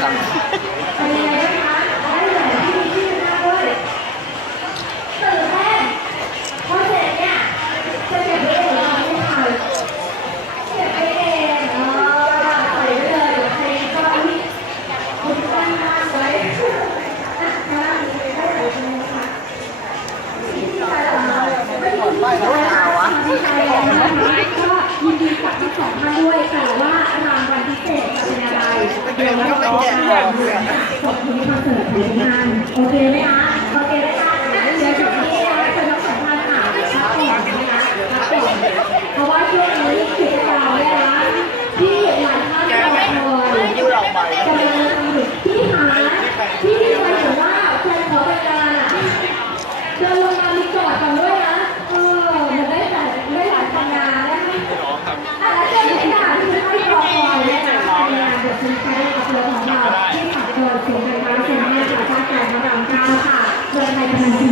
ก็ยินดีกับทั้งสองท่านด้วยแต่ว่ารางวัลพิเศษจะเป็นอะไรเดี๋ยวเราต้อง แกก่อนขอบคุณคอนเสิร์ตของงานโอเคไหมคะโอเคไหมคะเดี๋ยวช่วงนี้นะจะต้องสัมภาษณ์ค่ะพักก่อนนะคะเพราะว่าช่วงนี้กิจกรรมเนี่ยนะที่หลายท่านกำลังทำอยู่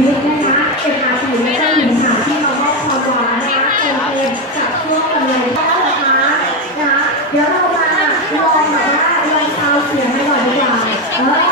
วิตนะคะเป็นอาสาไม่ได้หญิงค่ะที่มามอบความหวานนะคะเต็มเพลงจากช่วงกันเลยนะคะนะเดี๋ยวเรามาลองแบบว่าลองเอาเสียงให้ก่อนดีกว่าเออลองซาวเสียดีกว่า